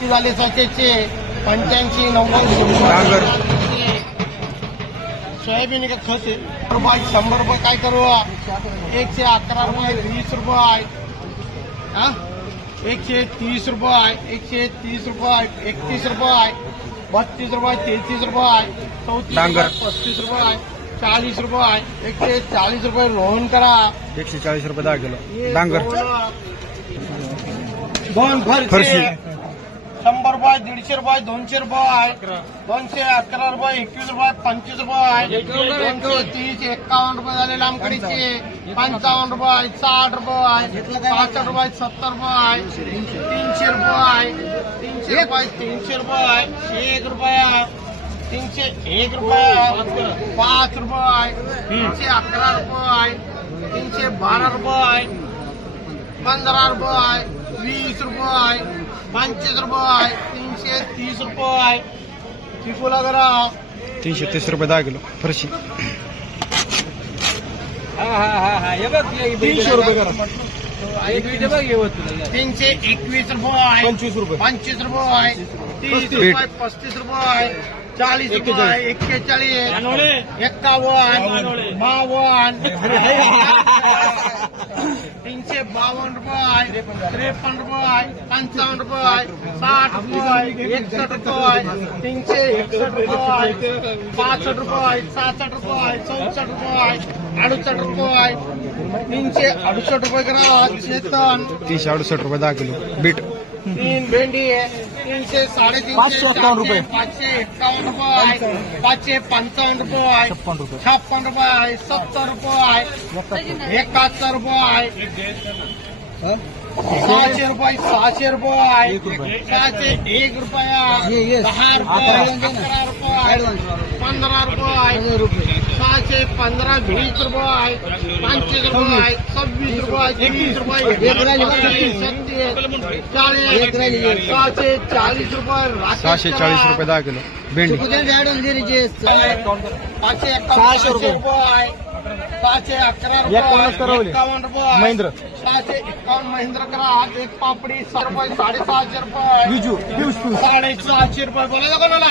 ची झाली सचेचे पंच्याऐंशी नव्वद सोयाबीन का खत आहे रुपये शंभर रुपये काय करू? एकशे अकरा रुपये वीस रुपये। हा? एकशे तीस रुपये एकशे तीस रुपये एकतीस रुपये बत्तीस रुपये तेहतीस रुपये चौतीस डांगर. रुपये पस्तीस रुपये चाळीस रुपये एकशे चाळीस रुपये रोहन करा। एकशे चाळीस रुपये दहा किलो। डांगर दोन फरशी. फरशी शंभर रुपये दीडशे रुपये दोनशे रुपये दोनशे अकरा रुपये एकवीस रुपये पंचवीस रुपये दोनशे तीस एक्कावन्न रुपये झाले लांबकडीचे पंचावन्न रुपये साठ रुपये पासष्ट रुपये सत्तर रुपये तीनशे रुपये तीनशे रुपये तीनशे रुपये एक रुपया तीनशे एक रुपये पाच रुपये तीनशे अकरा रुपये तीनशे बारा रुपये पंधरा रुपये वीस रुपये पंचवीस रुपये तीनशे तीस रुपये चिकूला करा तीनशे तीस रुपये दहा किलो फरशी. तीनशे रुपये करा. तीनशे एकवीस रुपये पंचवीस रुपये पंचवीस रुपये तीस पस्तीस. रुपये पस्तीस रुपये चाळीस रुपये एक्केचाळीस एक्कावन्न बावन्न तीनशे बावन्न रुपये त्रेपन्न रुपये पंचावन्न रुपये साठ रुपये एकसष्ट रुपये तीनशे एकसष्ट रुपये पासष्ट रुपये सासष्ट रुपये चौसष्ट रुपये अडुसष्ट रुपये तीनशे अडुसष्ट रुपये करा चेतन तीनशे अडुसष्ट रुपये दहा किलो. बीट. तीन भेंडी आहे. तीनशे साडेतीनशे पाचशे एक्कावन्न रुपये. पाचशे एक्कावन्न रुपये पाचशे पंचावन्न रुपये छप्पन रुपये. सत्तर रुपये एकाहत्तर रुपये सहाशे रुपये सहाशे रुपये सहाशे एक रुपया दहा रुपये अकरा रुपये पंधरा रुपये. सहाशे पंधरा वीस रुपये पंचवीस रुपये सव्वीस रुपये एकवीस रुपये सत्तीस चाळीस. सहाशे चाळीस रुपये सहाशे चाळीस रुपये दहा किलो. भेंडी. पाचशे सहाशे रुपये. सहाशे अकरा रुपये एकावन्न रुपये महिंद्र. सहाशे एकावन्न महिंद्र करा. एक पापडी रुपये साडेसहाशे रुपये विजू साडेसहाशे रुपये. बोलायला कोणाला?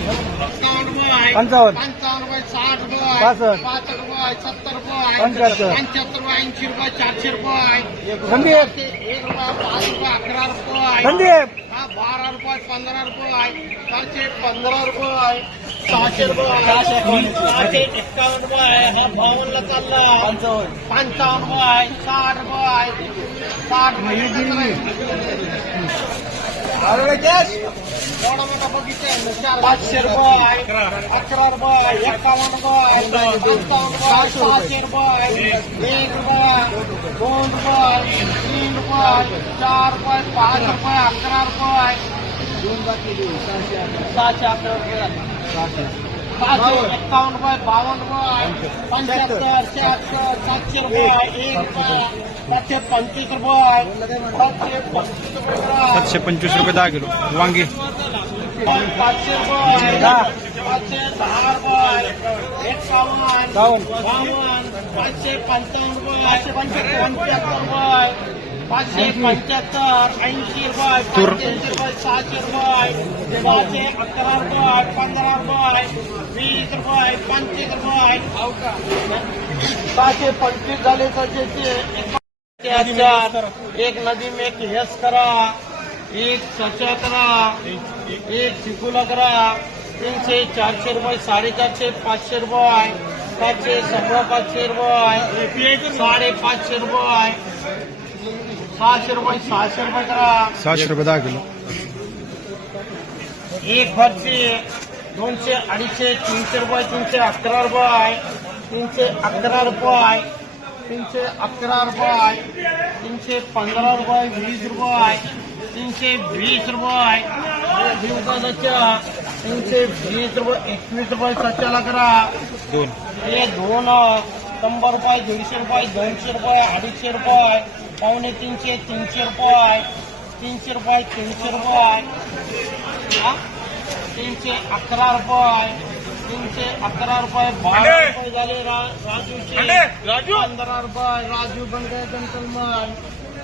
पंचावन्न रुपये पंचावन्न. पंचावन्न रुपये साठ रुपये पासष्ट. पासष्ट रुपये सत्तर रुपये पंच्याहत्तर. पंच्याहत्तर रुपये ऐंशी रुपये चारशे रुपये. संदीप. एक रुपये पाच रुपये अकरा रुपये. संदीप. बारा रुपये पंधरा रुपये. चारशे पंधरा रुपये. सहाशे रुपये. सहाशे एक्कावन्न रुपये. हा बावन्नला चालला. पंचावन्न. रुपये. साठ रुपये. साठ पाचशे रुपये अकरा रुपये एक्कावन्न रुपये पंचावन्न रुपये सहाशे रुपये एक रुपये दोन रुपये तीन रुपये चार रुपये पाच रुपये अकरा रुपये सहाशे अकरा रुपये रुपये सातशे रुपये एक रुपये सातशे पंचवीस रुपये सातशे पंचवीस दहा किलो. वांगी. पाचशे रुपये पाचशे दहा. रुपये एकावन्न बावन्न. पाचशे पंचावन्न रुपये. पाचशे पंच्याहत्तर रुपये. पाचशे पंच्याहत्तर ऐंशी रुपये. पंच्याऐंशी रुपये सहाशे रुपये सहाशे अकरा रुपये पंधरा रुपये वीस रुपये पंचवीस रुपये सहाशे पंचवीस झाले सहाशे एक नदी में एक यस करा एक सचा करा एक चिकुला करा। तीनशे चारशे रुपये साढ़े साडेचारशे पाचशे रुपये पाचशे सव्वा पाचशे रुपये साढ़े साडेपाचशे रुपये। सहाशे रुपये सहाशे रुपये करा। सहाशे रुपये दहा किलो। एक फरशी दोनशे अडीचशे तीनशे रुपये तीनशे अकरा रुपये तीनशे अकरा रुपये तीनशे अकरा रुपये तीनशे पंधरा रुपये वीस रुपये तीनशे वीस रुपये दिवसा सच्चा तीनशे वीस रुपये एकवीस रुपये सच्चाला करा. दोन. हे दोन शंभर रुपये दीडशे रुपये दोनशे रुपये अडीचशे रुपये पावणे तीनशे तीनशे रुपये तीनशे रुपये तीनशे रुपये. हा? तीनशे अकरा रुपये तीनशे अकरा रुपये बारा रुपये झाले रा- राजूचे. राजू! पंधरा रुपये राजू बनगे जंटलमन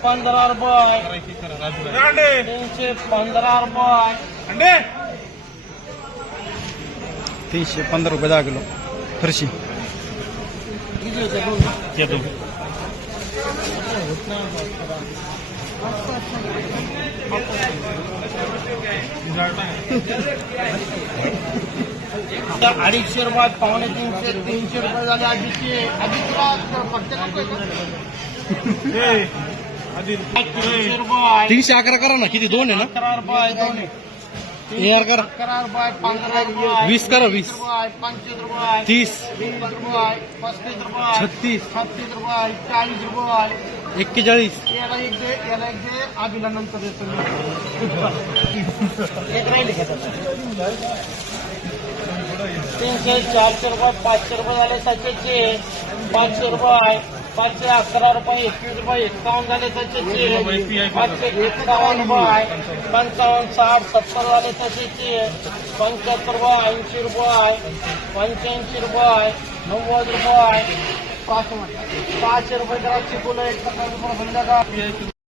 पंधरा रुपये. तीनशे पंधरा रुपये. तीनशे पंधरा रुपये दहा किलो. फरशी. किती अडीचशे रुपये पावणे तीनशे तीनशे रुपये झाले आधीचे आधी तुला आहे? तीनशे अकरा करा ना किती दोन आहे ना अकरा रुपये दोन हे करा अकरा रुपये पंधरा रुपये वीस करा वीस पंचवीस रुपये तीस। तीस। रुपये पस्तीस रुपये छत्तीस। छत्तीस। रुपये चाळीस रुपये। एक्केचाळीस याला एक दे याला एक दे आधीला देतो एक राहिले तीनशे चारशे रुपये पाचशे रुपये झाले पाचशे रुपये पाचशे अकरा रुपये एकवीस रुपये एक्कावन्न झाले पाचशे एक्कावन्न रुपये पंचावन्न साठ सत्तर झाले सचिनचे पंच्याहत्तर रुपये ऐंशी रुपये पंच्याऐंशी रुपये नव्वद रुपये. पाचशे रुपये करा चिकून एक संध्याकाळ